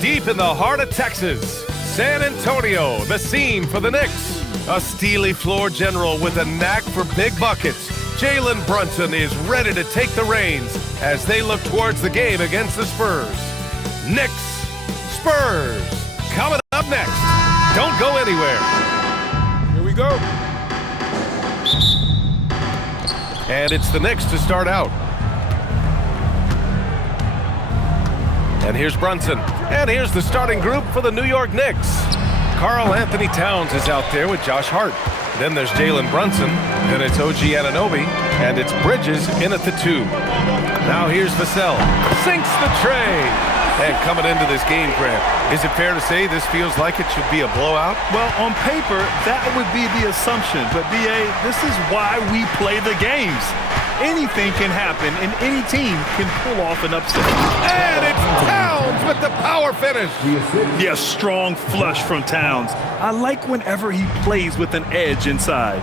Deep in the heart of Texas, San Antonio, the scene for the Knicks. A steely floor general with a knack for big buckets, Jalen Brunson is ready to take the reins as they look towards the game against the Spurs. Knicks, Spurs, coming up next. Don't go anywhere. Here we go. And it's the Knicks to start out. And here's Brunson. And here's the starting group for the New York Knicks. Karl Anthony Towns is out there with Josh Hart. Then there's Jalen Brunson. Then it's OG Anunoby. And it's Bridges in at the 2. Now here's Vassell. Sinks the tray. And coming into this game, Grant, is it fair to say this feels like it should be a blowout? Well, on paper, that would be the assumption. But, B.A., this is why we play the games. Anything can happen, and any team can pull off an upset. And it's Towns with the power finish. Yes, strong flush from Towns. I like whenever he plays with an edge inside.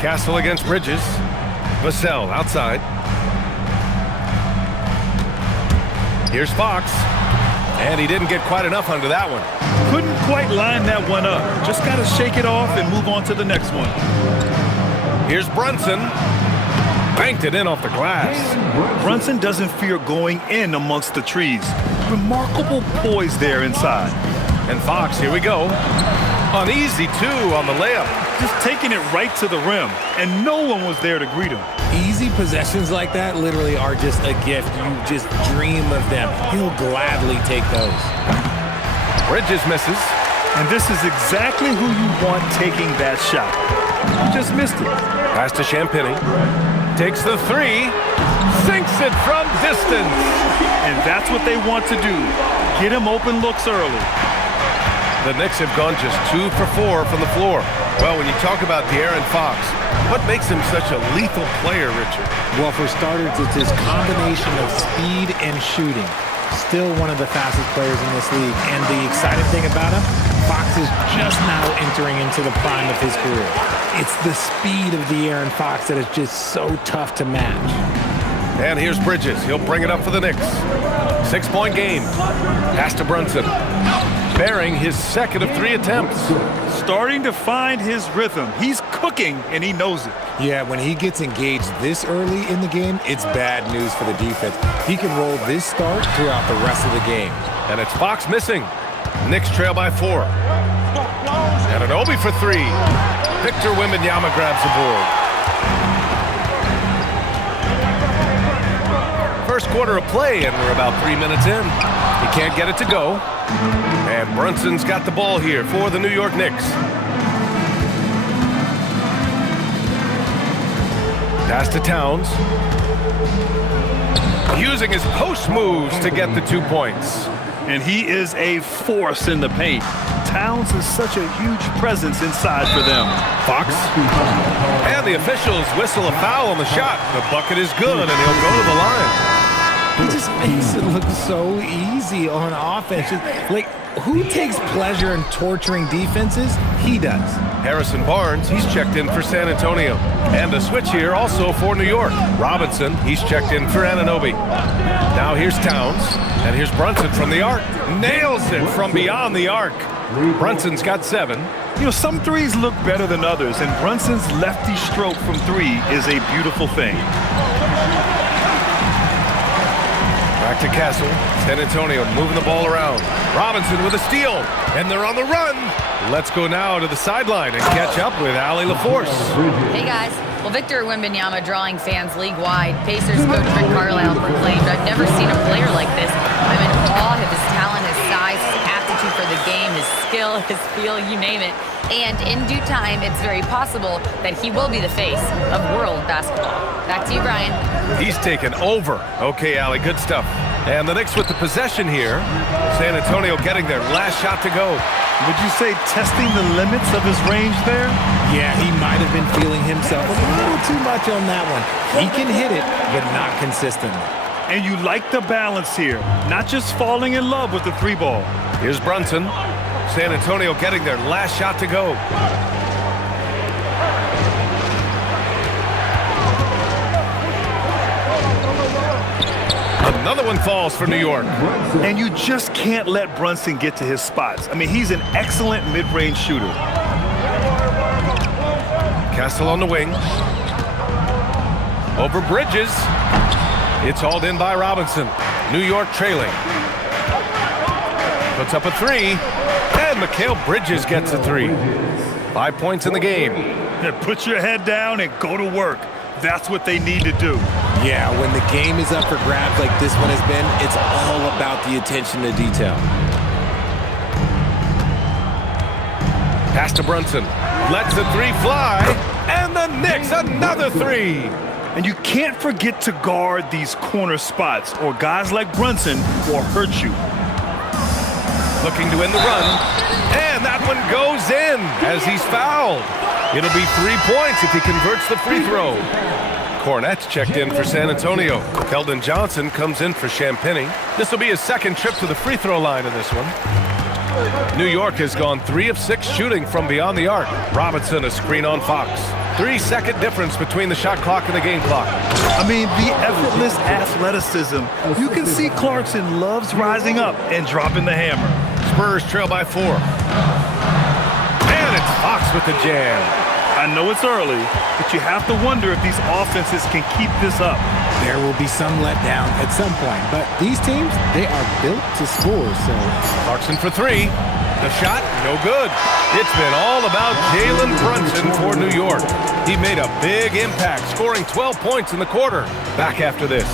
Castle against Bridges. Vassell outside. Here's Fox. And he didn't get quite enough under that one. Couldn't quite line that one up. Just got to shake it off and move on to the next one. Here's Brunson. Banked it in off the glass. Brunson doesn't fear going in amongst the trees. Remarkable poise there inside. And Fox, here we go. An easy 2 on the layup. Just taking it right to the rim, and no one was there to greet him. Easy possessions like that literally are just a gift. You just dream of them. He'll gladly take those. Bridges misses. And this is exactly who you want taking that shot. You just missed it. Pass to Champagny. Takes the 3. Sinks it from distance. And that's what they want to do. Get him open looks early. The Knicks have gone just 2 for 4 from the floor. Well, when you talk about De'Aaron Fox, what makes him such a lethal player, Richard? Well, for starters, it's his combination of speed and shooting. Still one of the fastest players in this league. And the exciting thing about him, Fox is just now entering into the prime of his career. It's the speed of De'Aaron Fox that is just so tough to match. And here's Bridges. He'll bring it up for the Knicks. 6-point game. Pass to Brunson. Bearing his second of 3 attempts. Starting to find his rhythm. He's cooking, and he knows it. Yeah, when he gets engaged this early in the game, it's bad news for the defense. He can roll this start throughout the rest of the game. And it's Fox missing. Knicks trail by 4. And Anunoby for 3. Victor Wembanyama grabs the board. First quarter of play, and we're about 3 minutes in. He can't get it to go. And Brunson's got the ball here for the New York Knicks. Pass to Towns. Using his post moves to get the 2 points. And he is a force in the paint. Towns is such a huge presence inside for them. Fox. And the officials whistle a foul on the shot. The bucket is good, and he'll go to the line. He just makes it look so easy on offense. Like, who takes pleasure in torturing defenses? He does. Harrison Barnes, he's checked in for San Antonio. And a switch here also for New York. Robinson, he's checked in for Anunoby. Now here's Towns, and here's Brunson from the arc. Nails it from beyond the arc. Brunson's got 7. You know, some threes look better than others, and Brunson's lefty stroke from 3 is a beautiful thing. Back to Castle. San Antonio moving the ball around. Robinson with a steal, and they're on the run. Let's go now to the sideline and catch up with Allie LaForce. Hey guys. Well, Victor Wembanyama drawing fans league-wide. Pacers coach Rick Carlisle proclaimed, "I've never seen a player like this. I'm in awe of his talent, his size, his aptitude for the game, his skill, his feel, you name it." And in due time, it's very possible that he will be the face of world basketball. Back to you, Brian. He's taken over. Okay, Allie, good stuff. And the Knicks with the possession here. San Antonio getting their last shot to go. Would you say testing the limits of his range there? Yeah, he might have been feeling himself a little too much on that one. He can hit it, but not consistently. And you like the balance here, not just falling in love with the 3 ball. Here's Brunson. San Antonio getting their last shot to go. Another one falls for New York. And you just can't let Brunson get to his spots. I mean, he's an excellent mid-range shooter. Castle on the wing. Over Bridges. It's hauled in by Robinson. New York trailing. Puts up a three. And Mikal Bridges gets a three. 5 points in the game. Put your head down and go to work. That's what they need to do. Yeah, when the game is up for grabs like this one has been, it's all about the attention to detail. Pass to Brunson. Lets the three fly. And the Knicks another three. And you can't forget to guard these corner spots, or guys like Brunson will hurt you. Looking to end the run. And that one goes in as he's fouled. It'll be 3 points if he converts the free throw. Cornette's checked in for San Antonio. Keldon Johnson comes in for Champagny. This will be his second trip to the free throw line in this one. New York has gone 3 of 6 shooting from beyond the arc. Robinson a screen on Fox. 3-second difference between the shot clock and the game clock. I mean, the effortless athleticism. You can see Clarkson loves rising up and dropping the hammer. Spurs trail by 4. And it's Fox with the jam. I know it's early, but you have to wonder if these offenses can keep this up. There will be some letdown at some point, but these teams, they are built to score, so. Clarkson for 3. The shot, no good. It's been all about Jalen Brunson for New York. He made a big impact, scoring 12 points in the quarter. Back after this.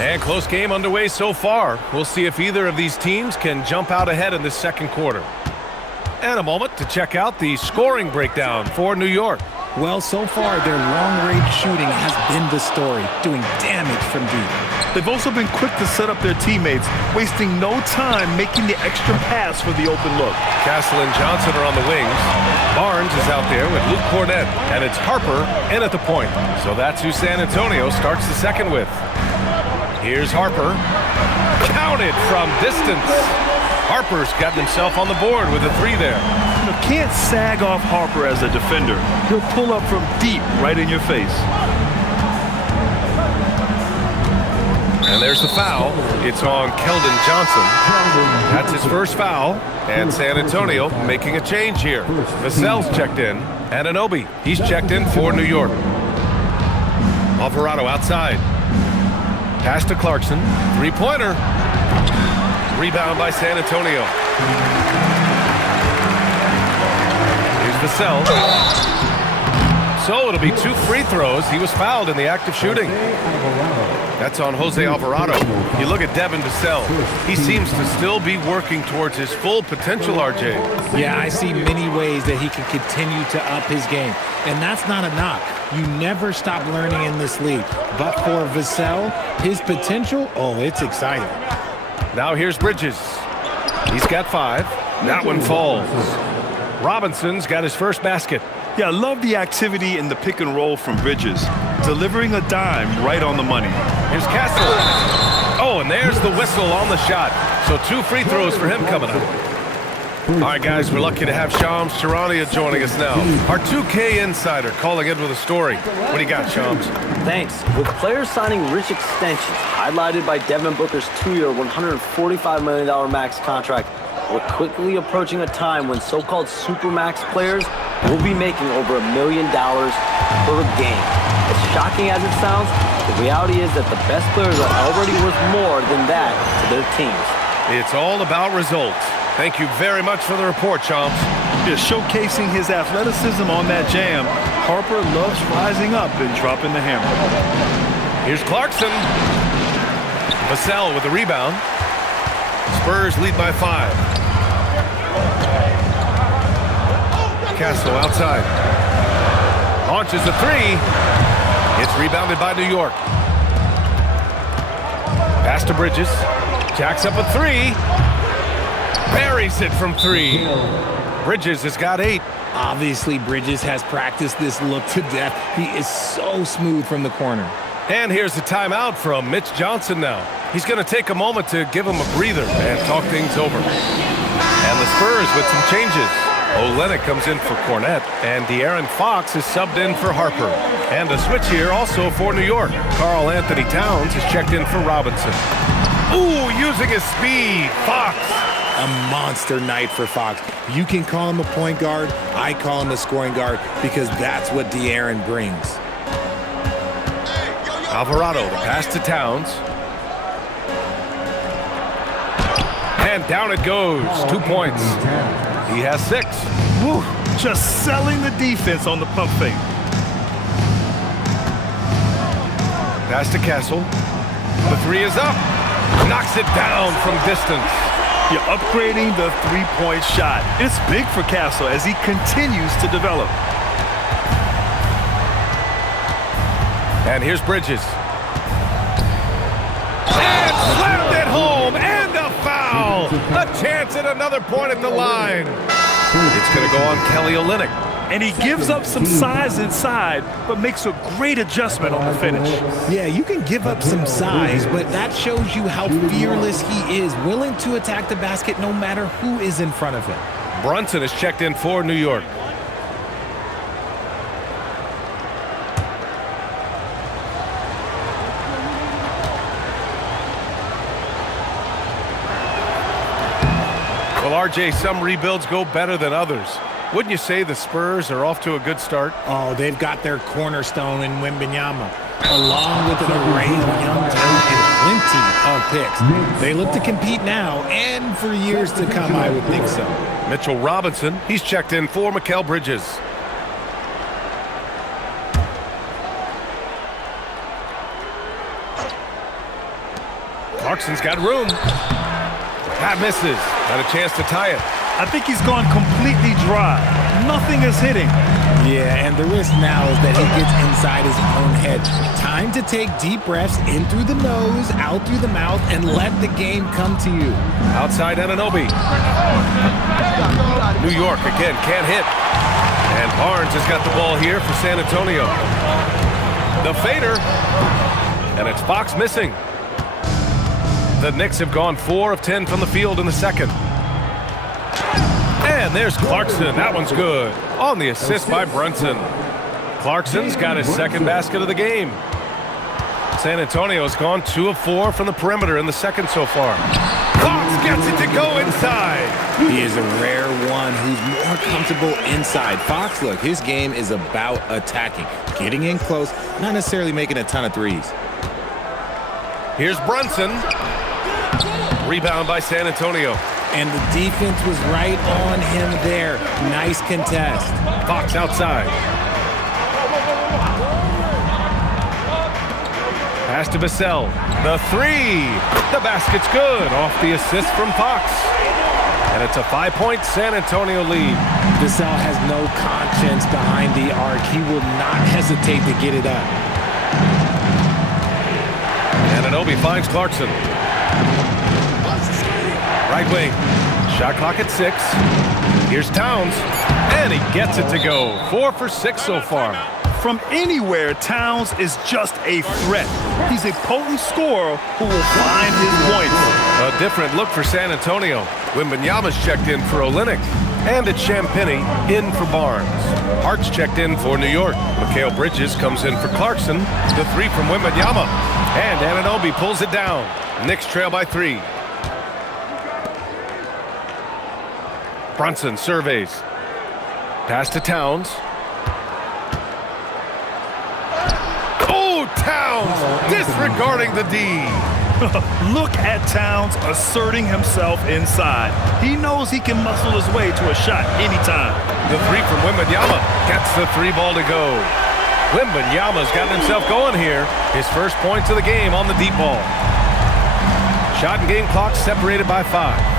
And close game underway so far. We'll see if either of these teams can jump out ahead in this second quarter. And a moment to check out the scoring breakdown for New York. Well, so far, their long-range shooting has been the story, doing damage from deep. They've also been quick to set up their teammates, wasting no time making the extra pass for the open look. Castle and Johnson are on the wings. Barnes is out there with Luke Cornette, and it's Harper in at the point. So that's who San Antonio starts the second with. Here's Harper. Counted from distance. Harper's gotten himself on the board with a 3 there. You can't sag off Harper as a defender. He'll pull up from deep right in your face. And there's the foul. It's on Keldon Johnson. That's his first foul. And San Antonio making a change here. Vassell's checked in. And Anunoby, he's checked in for New York. Alvarado outside. Pass to Clarkson. 3-pointer. Rebound by San Antonio. Here's Vassell. So it'll be 2 free throws. He was fouled in the act of shooting. That's on Jose Alvarado. You look at Devin Vassell. He seems to still be working towards his full potential, RJ. Yeah, I see many ways that he can continue to up his game. And that's not a knock. You never stop learning in this league. But for Vassell, his potential, oh, it's exciting. Now here's Bridges. He's got 5. That one falls. Robinson's got his first basket. Yeah, I love the activity in the pick and roll from Bridges, delivering a dime right on the money. Here's Castle. Oh, and there's the whistle on the shot. So 2 free throws for him coming up. All right, guys, we're lucky to have Shams Charania joining us now. Our 2K insider calling in with a story. What do you got, Shams? Thanks. With players signing rich extensions, highlighted by Devin Booker's 2-year, $145 million max contract, we're quickly approaching a time when so-called supermax players will be making over $1 million per game. As shocking as it sounds, the reality is that the best players are already worth more than that to their teams. It's all about results. Thank you very much for the report, Shams. Just showcasing his athleticism on that jam, Harper loves rising up and dropping the hammer. Here's Clarkson. Vassell with the rebound. Spurs lead by 5. Castle outside. Launches a 3. It's rebounded by New York. Pass to Bridges. Jacks up a 3. Buries it from 3. Bridges has got 8. Obviously, Bridges has practiced this look to death. He is so smooth from the corner. And here's the timeout from Mitch Johnson now. He's going to take a moment to give him a breather and talk things over. And the Spurs with some changes. Olynyk comes in for Cornette, and De'Aaron Fox is subbed in for Harper. And a switch here also for New York. Karl Anthony Towns is checked in for Robinson. Ooh, using his speed, Fox. A monster night for Fox. You can call him a point guard. I call him a scoring guard because that's what De'Aaron brings. Alvarado, the pass to Towns. And down it goes. 2 points. He has 6. Woo, just selling the defense on the pump fake. Pass to Castle. The 3 is up. Knocks it down from distance. You're upgrading the three-point shot. It's big for Castle as he continues to develop. And here's Bridges. And slammed it home. And a foul. A chance at another point at the line. It's going to go on Kelly Olynyk. And he gives up some size inside, but makes a great adjustment on the finish. Yeah, you can give up some size, but that shows you how fearless he is, willing to attack the basket no matter who is in front of him. Brunson is checked in for New York. Well, RJ, some rebuilds go better than others. Wouldn't you say the Spurs are off to a good start? Oh, they've got their cornerstone in Wembanyama, along with an array of young talent and plenty of picks. They look to compete now and for years to come, I would think so. Mitchell Robinson, he's checked in for Mikal Bridges. Clarkson's got room. That misses. Got a chance to tie it. I think he's gone completely dry. Nothing is hitting. Yeah, and the risk now is that he gets inside his own head. Time to take deep breaths in through the nose, out through the mouth, and let the game come to you. Outside Anunoby. New York again can't hit. And Barnes has got the ball here for San Antonio. The fader. And it's Fox missing. The Knicks have gone 4 of 10 from the field in the second. And there's Clarkson. That one's good. On the assist by Brunson. Clarkson's got his second basket of the game. San Antonio's gone 2 of 4 from the perimeter in the second so far. Fox gets it to go inside. He is a rare one who's more comfortable inside. Fox, look, his game is about attacking, getting in close, not necessarily making a ton of threes. Here's Brunson. Rebound by San Antonio. And the defense was right on him there. Nice contest. Fox outside. Pass to Vassell. The 3. The basket's good. Off the assist from Fox. And it's a 5-point San Antonio lead. Vassell has no conscience behind the arc. He will not hesitate to get it up. Anunoby finds Clarkson. Right wing. Shot clock at 6. Here's Towns. And he gets it to go. 4 for 6 so far. From anywhere, Towns is just a threat. He's a potent scorer who will find his points. A different look for San Antonio. Wembanyama's checked in for Olynyk. And it's Champagnie in for Barnes. Hart's checked in for New York. Mikal Bridges comes in for Clarkson. The 3 from Wembanyama. And Anunoby pulls it down. Knicks trail by 3. Brunson surveys. Pass to Towns. Oh, Towns disregarding the D. Look at Towns asserting himself inside. He knows he can muscle his way to a shot anytime. The 3 from Wembanyama gets the 3 ball to go. Wembanyama's got himself going here. His first points of the game on the deep ball. Shot and game clock separated by 5.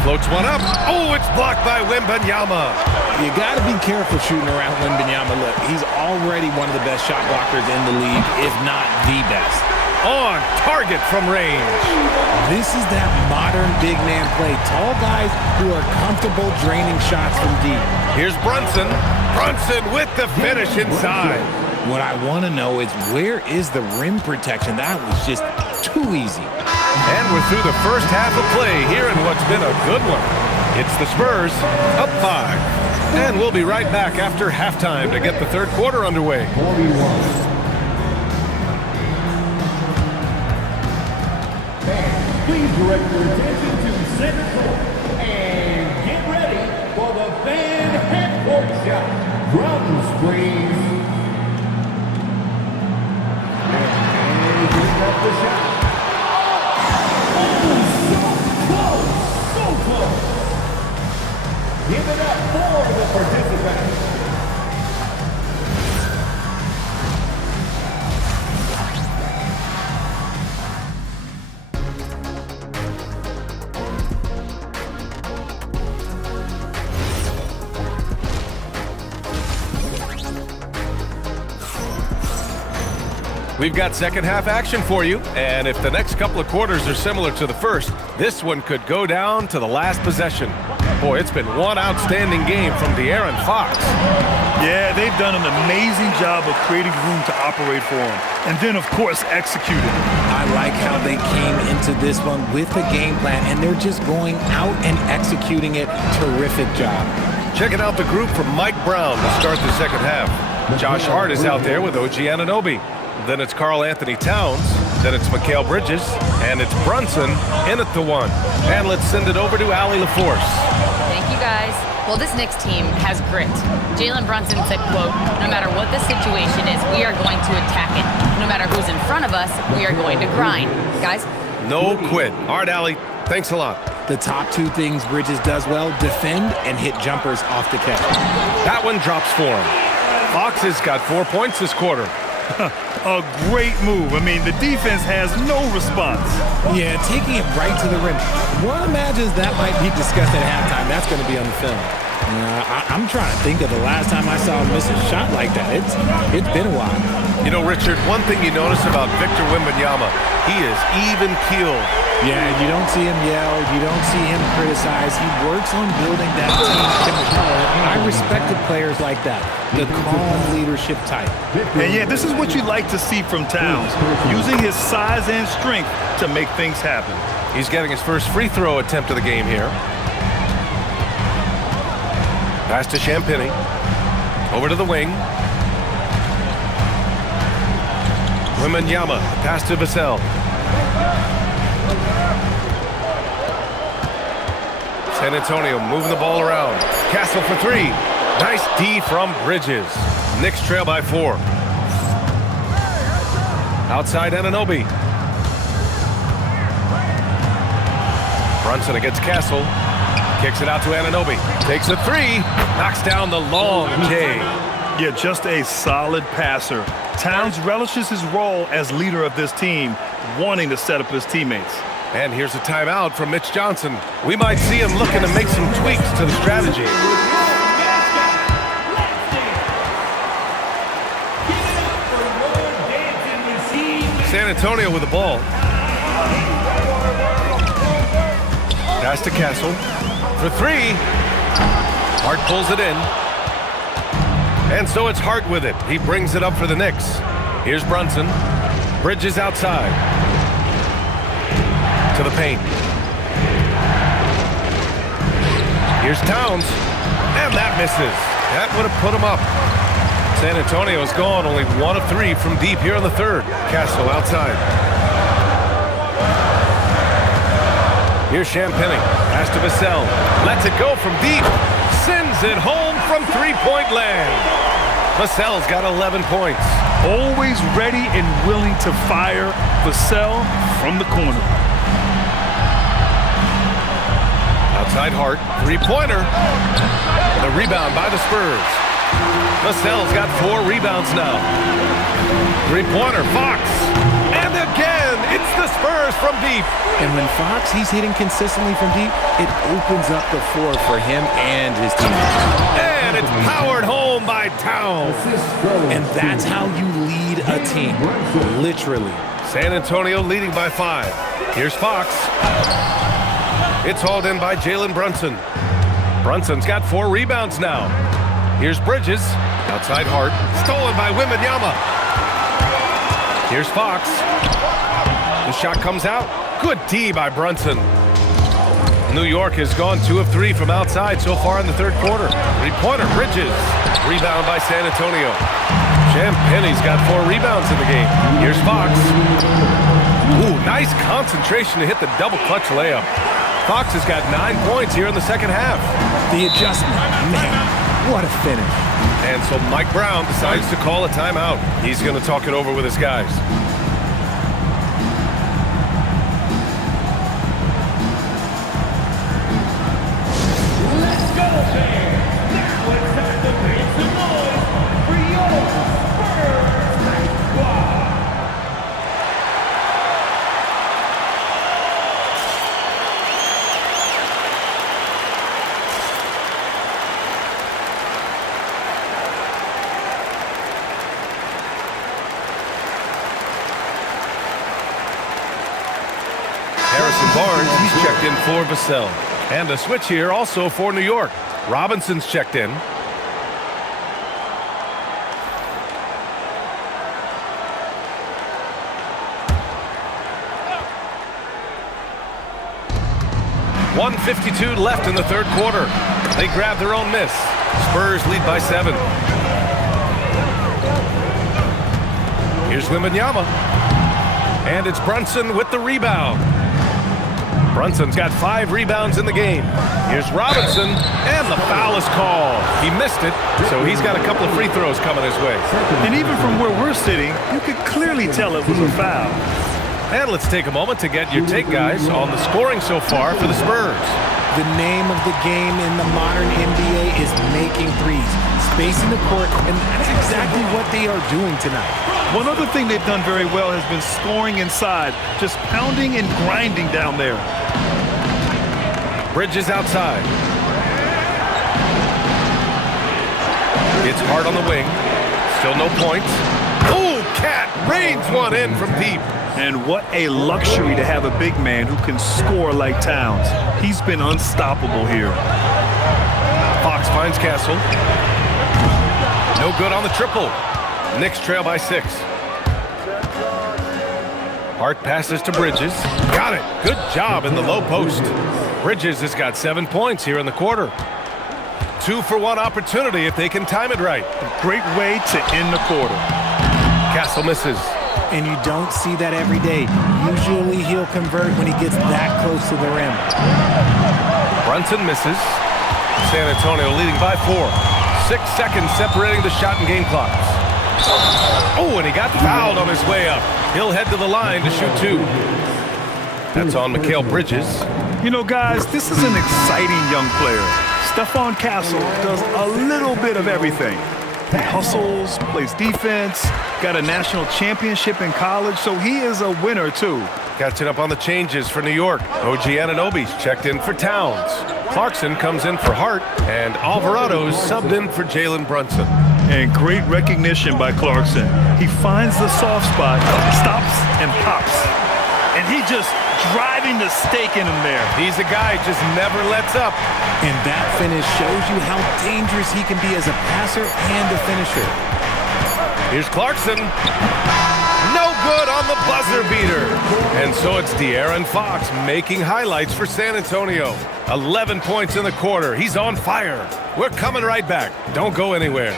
Floats one up. Oh, it's blocked by Wembanyama. You got to be careful shooting around Wembanyama. Look, he's already one of the best shot blockers in the league, if not the best. on target from range. This is that modern big man play. Tall guys who are comfortable draining shots from deep. Here's Brunson. Brunson with the finish inside. What I want to know is, where is the rim protection? That was just too easy. And we're through the first half of play here in what's been a good one. It's the Spurs up 5. And we'll be right back after halftime to get the third quarter underway. Please direct your attention to center court and get ready for the fan half-court shot. Drum Springs. And here's up the shot. So close. Give it up for the participants. We've got second half action for you, and if the next couple of quarters are similar to the first, this one could go down to the last possession. Boy, it's been one outstanding game from De'Aaron Fox. Yeah, they've done an amazing job of creating room to operate for him. And then, of course, executing. I like how they came into this one with a game plan, and they're just going out and executing it. Terrific job. Checking out the group from Mike Brown to start the second half. Josh Hart is out there with OG Anunoby. Then it's Karl Anthony Towns. Then it's Mikal Bridges. And it's Brunson in at the 1. And let's send it over to Allie LaForce. Thank you, guys. Well, this Knicks team has grit. Jalen Brunson said, quote, "No matter what the situation is, we are going to attack it. No matter who's in front of us, we are going to grind." Guys? No quit. All right, Allie. Thanks a lot. The top two things Bridges does well: defend and hit jumpers off the catch. That one drops for him. Fox has got 4 points this quarter. A great move. I mean, the defense has no response. Yeah, taking it right to the rim. One imagines that might be discussed at halftime. That's going to be on the film. I'm trying to think of the last time I saw him miss a shot like that. It's been a while. You know, Richard, one thing you notice about Victor Wembanyama, he is even-keeled. Yeah, you don't see him yell. You don't see him criticize. He works on building that team chemistry. I respected players like that, the calm leadership type. And yeah, this is what you like to see from Towns, using his size and strength to make things happen. He's getting his first free throw attempt of the game here. Pass to Champagny. Over to the wing. Wembanyama. Pass to Vassell. San Antonio moving the ball around. Castle for 3. Nice D from Bridges. Knicks trail by 4. Outside Anunoby. Brunson against Castle. Kicks it out to Anunoby. Takes a 3. Knocks down the long J. Yeah, just a solid passer. Towns relishes his role as leader of this team, wanting to set up his teammates. And here's a timeout from Mitch Johnson. We might see him looking to make some tweaks to the strategy. San Antonio with the ball. Pass to Castle for 3. Hart pulls it in. And so it's Hart with it. He brings it up for the Knicks. Here's Brunson. Bridges outside. To the paint. Here's Towns. And that misses. That would have put him up. San Antonio's gone only 1 of 3 from deep here in the third. Castle outside. Here's Champagny. Pass to Vassell. Lets it go from deep. Sends it home from three-point land. Vassell's got 11 points. Always ready and willing to fire Vassell from the corner. Outside Hart. Three-pointer. The rebound by the Spurs. Vassell's got 4 rebounds now. Three-pointer. Fox. And again, it's the Spurs from deep. And when Fox, he's hitting consistently from deep, it opens up the floor for him and his team. And it's powered home by Towns. And that's how you lead a team, literally. San Antonio leading by 5. Here's Fox. It's hauled in by Jalen Brunson. Brunson's got 4 rebounds now. Here's Bridges. Outside Hart. Stolen by Wembanyama. Here's Fox. The shot comes out. Good D by Brunson. New York has gone 2 of 3 from outside so far in the third quarter. Three-pointer, Bridges. Rebound by San Antonio. Champagne's got 4 rebounds in the game. Here's Fox. Ooh, nice concentration to hit the double clutch layup. Fox has got 9 points here in the second half. The adjustment, man, what a finish. And so Mike Brown decides to call a timeout. He's going to talk it over with his guys. Let's go, fans. Now it's time to make some noise for your Spurs squad. Harrison Barnes, he's checked in for Vassell. And a switch here also for New York. Robinson's checked in. .152 left in the third quarter. They grab their own miss. Spurs lead by 7. Here's Wembanyama. And it's Brunson with the rebound. Brunson's got 5 rebounds in the game. Here's Robinson, and the foul is called. He missed it, so he's got a couple of free throws coming his way. And even from where we're sitting, you could clearly tell it was a foul. And let's take a moment to get your take, guys, on the scoring so far for the Spurs. The name of the game in the modern NBA is making threes, spacing the court, and that's exactly what they are doing tonight. One other thing they've done very well has been scoring inside, just pounding and grinding down there. Bridges outside. It's Hart on the wing. Still no points. Oh, Cat rains one in from deep. And what a luxury to have a big man who can score like Towns. He's been unstoppable here. Fox finds Castle. No good on the triple. Knicks trail by 6. Hart passes to Bridges. Got it. Good job in the low post. Bridges has got 7 points here in the quarter. 2-for-1 opportunity if they can time it right. A great way to end the quarter. Castle misses. And you don't see that every day. Usually he'll convert when he gets that close to the rim. Brunson misses. San Antonio leading by 4. 6 seconds separating the shot and game clocks. Oh, and he got fouled on his way up. He'll head to the line to shoot 2. That's on Mikal Bridges. You know, guys, this is an exciting young player. Stephon Castle does a little bit of everything. He hustles, plays defense, got a national championship in college, so he is a winner, too. Catching up on the changes for New York. OG Anunoby's checked in for Towns. Clarkson comes in for Hart, and Alvarado's subbed in for Jalen Brunson. And great recognition by Clarkson. He finds the soft spot, stops, and pops. And he just driving the stake in him there. He's a guy who just never lets up. And that finish shows you how dangerous he can be as a passer and a finisher. Here's Clarkson. No good on the buzzer beater. And so it's De'Aaron Fox making highlights for San Antonio. 11 points in the quarter. He's on fire. We're coming right back. Don't go anywhere.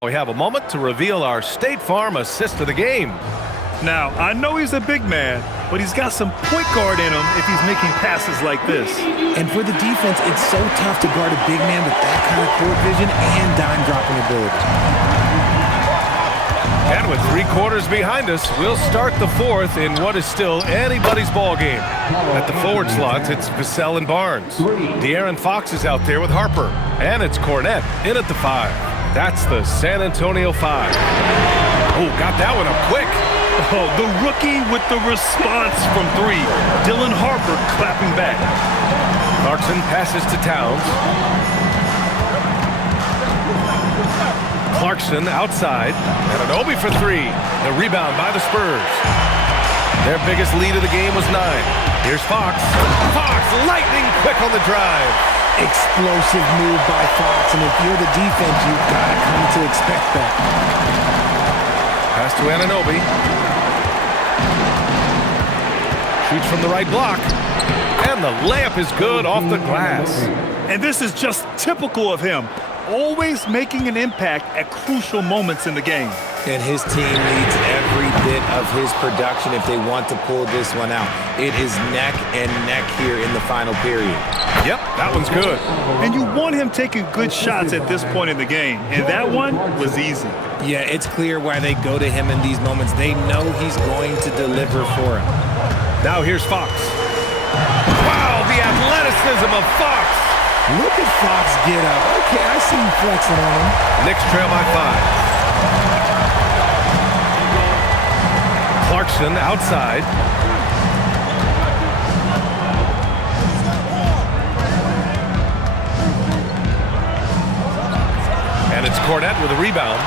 We have a moment to reveal our State Farm assist of the game. Now, I know he's a big man, but he's got some point guard in him if he's making passes like this. And for the defense, it's so tough to guard a big man with that kind of court vision and dime-dropping ability. And with 3 quarters behind us, we'll start the 4th in what is still anybody's ball game. At the forward slots, it's Vassell and Barnes. De'Aaron Fox is out there with Harper. And it's Cornette in at the 5. That's the San Antonio 5. Oh, got that one up quick. Oh, the rookie with the response from 3. Dylan Harper clapping back. Clarkson passes to Towns. Clarkson outside. Anunoby for three. The rebound by the Spurs. Their biggest lead of the game was 9. Here's Fox. Fox, lightning quick on the drive. Explosive move by Fox, and if you're the defense, you've got to come to expect that. Pass to Anunoby. Shoots from the right block. And the layup is good off the glass. And this is just typical of him. Always making an impact at crucial moments in the game. And his team needs every bit of his production if they want to pull this one out. It is neck and neck here in the final period. Yep, that one's good. And you want him taking good shots at this point in the game. And that one was easy. Yeah, it's clear why they go to him in these moments. They know he's going to deliver for him. Now here's Fox. Wow, the athleticism of Fox. Look at Fox get up. Okay, I see him flexing on him. Knicks trail by 5. Clarkson outside. And it's Cornette with a rebound.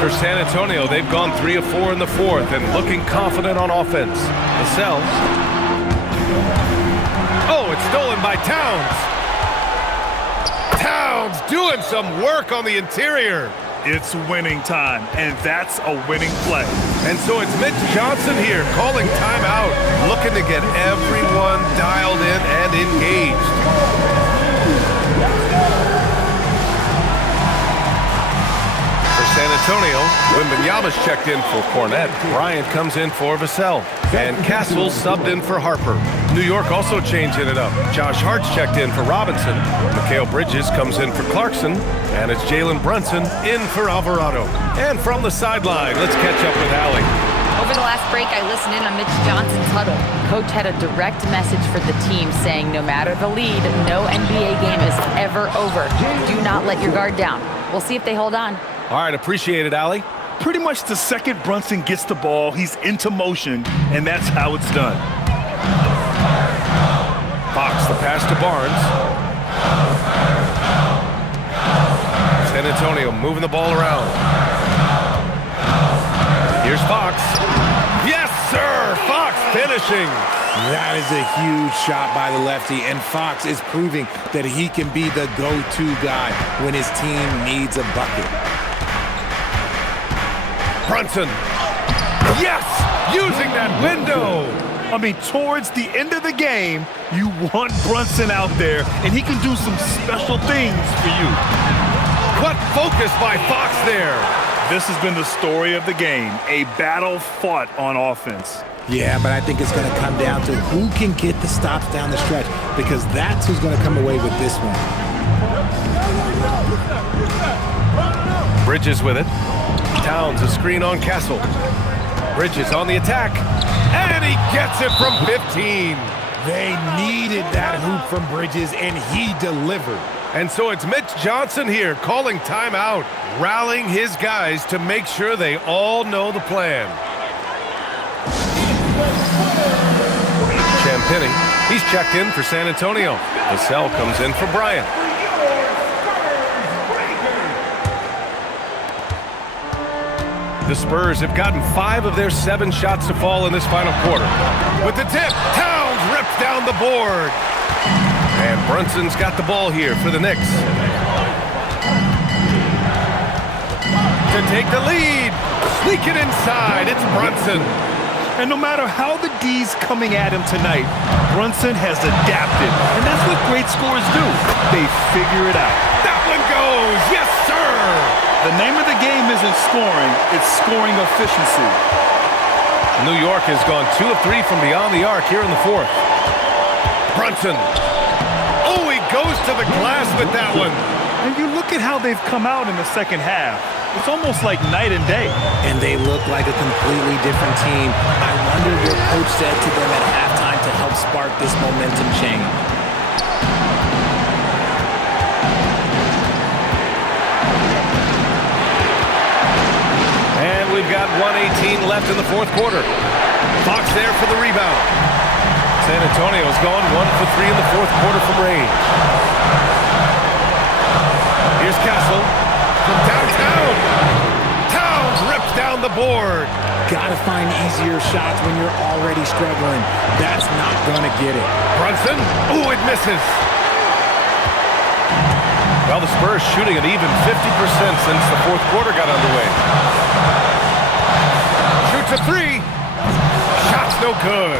For San Antonio, they've gone 3 of 4 in the fourth and looking confident on offense. Vassell. Oh, it's stolen by Towns. Towns doing some work on the interior. It's winning time, and that's a winning play. And so it's Mitch Johnson here calling timeout, looking to get everyone dialed in and engaged. San Antonio, Wembanyama's checked in for Cornette. Bryant comes in for Vassell. And Castle subbed in for Harper. New York also changing it up. Josh Hart's checked in for Robinson. Mikal Bridges comes in for Clarkson. And it's Jalen Brunson in for Alvarado. And from the sideline, let's catch up with Allie. Over the last break, I listened in on Mitch Johnson's huddle. Coach had a direct message for the team saying no matter the lead, no NBA game is ever over. Do not let your guard down. We'll see if they hold on. All right, appreciate it, Allie. Pretty much the second Brunson gets the ball, he's into motion, and that's how it's done. Fox, the pass to Barnes. San Antonio moving the ball around. Here's Fox. Yes, sir! Fox finishing. That is a huge shot by the lefty, and Fox is proving that he can be the go-to guy when his team needs a bucket. Brunson. Yes! Using that window. I mean, towards the end of the game, you want Brunson out there, and he can do some special things for you. What focus by Fox there. This has been the story of the game, a battle fought on offense. Yeah, but I think it's going to come down to who can get the stops down the stretch, because that's who's going to come away with this one. Bridges with it. Towns a screen on Castle. Bridges on the attack. And he gets it from 15. They needed that hoop from Bridges, and he delivered. And so it's Mitch Johnson here calling timeout, rallying his guys to make sure they all know the plan. Champagnie, he's checked in for San Antonio. Vassell comes in for Bryant. The Spurs have gotten 5 of their 7 shots to fall in this final quarter. With the tip, Towns rips down the board. And Brunson's got the ball here for the Knicks. To take the lead, sneak it inside, it's Brunson. And no matter how the D's coming at him tonight, Brunson has adapted. And that's what great scorers do. They figure it out. That one goes, yes sir! The name of the game isn't scoring, it's scoring efficiency. New York has gone 2 of 3 from beyond the arc here in the fourth. Brunson. Oh, he goes to the glass with that one. And you look at how they've come out in the second half. It's almost like night and day. And they look like a completely different team. I wonder what coach said to them at halftime to help spark this momentum change. And we've got 1:18 left in the fourth quarter. Fox there for the rebound. San Antonio's gone 1 for 3 in the fourth quarter from range. Here's Castle from downtown. Towns rips down the board. Gotta find easier shots when you're already struggling. That's not gonna get it. Brunson, ooh, it misses. Well, the Spurs shooting an even 50% since the fourth quarter got underway. Shoots a three. Shot's no good.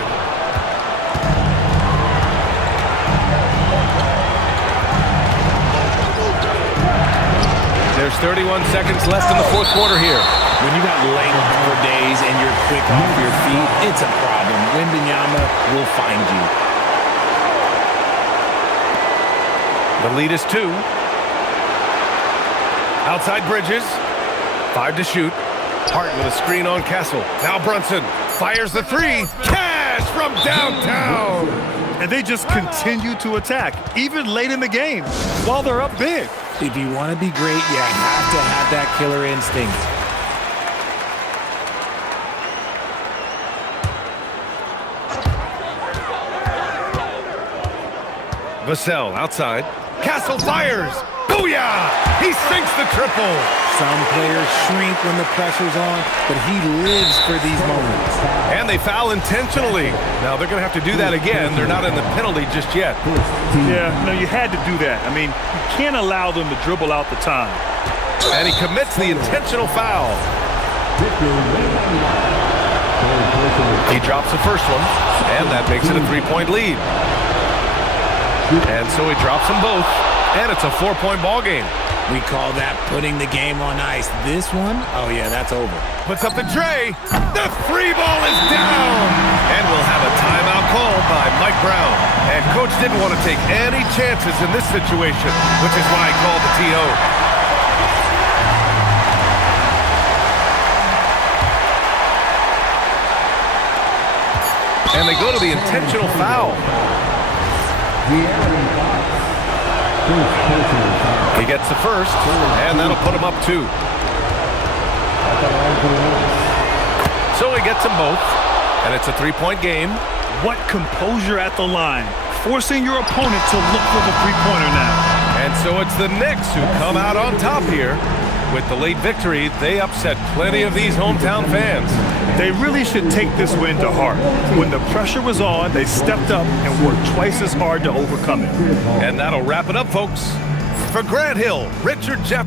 There's 31 seconds left in the fourth quarter here. When you got length for days and you're quick off your feet, it's a problem. Wembanyama will find you. The lead is 2. Outside Bridges. 5 to shoot. Hart with a screen on Castle. Now Brunson fires the three. Cash from downtown. And they just continue to attack, even late in the game, while they're up big. If you want to be great, you have to have that killer instinct. Vassell outside. Castle fires. Booyah! He sinks the triple. Some players shrink when the pressure's on, but he lives for these moments. And they foul intentionally. Now they're going to have to do that again. They're not in the penalty just yet. Yeah, no, you had to do that. I mean, you can't allow them to dribble out the time. And he commits the intentional foul. He drops the first one, and that makes it a 3-point lead. And so he drops them both, and it's a 4-point ball game. We call that putting the game on ice. This one, oh yeah, that's over. Puts up the tray. The free ball is down. And we'll have a timeout called by Mike Brown. And coach didn't want to take any chances in this situation, which is why he called the TO. And they go to the intentional foul. He gets the first, and that'll put him up 2. So he gets them both, and it's a 3-point game. What composure at the line, forcing your opponent to look for the three-pointer now. And so it's the Knicks who come out on top here. With the late victory, they upset plenty of these hometown fans. They really should take this win to heart. When the pressure was on, they stepped up and worked twice as hard to overcome it. And that'll wrap it up, folks. For Grant Hill, Richard Jeff.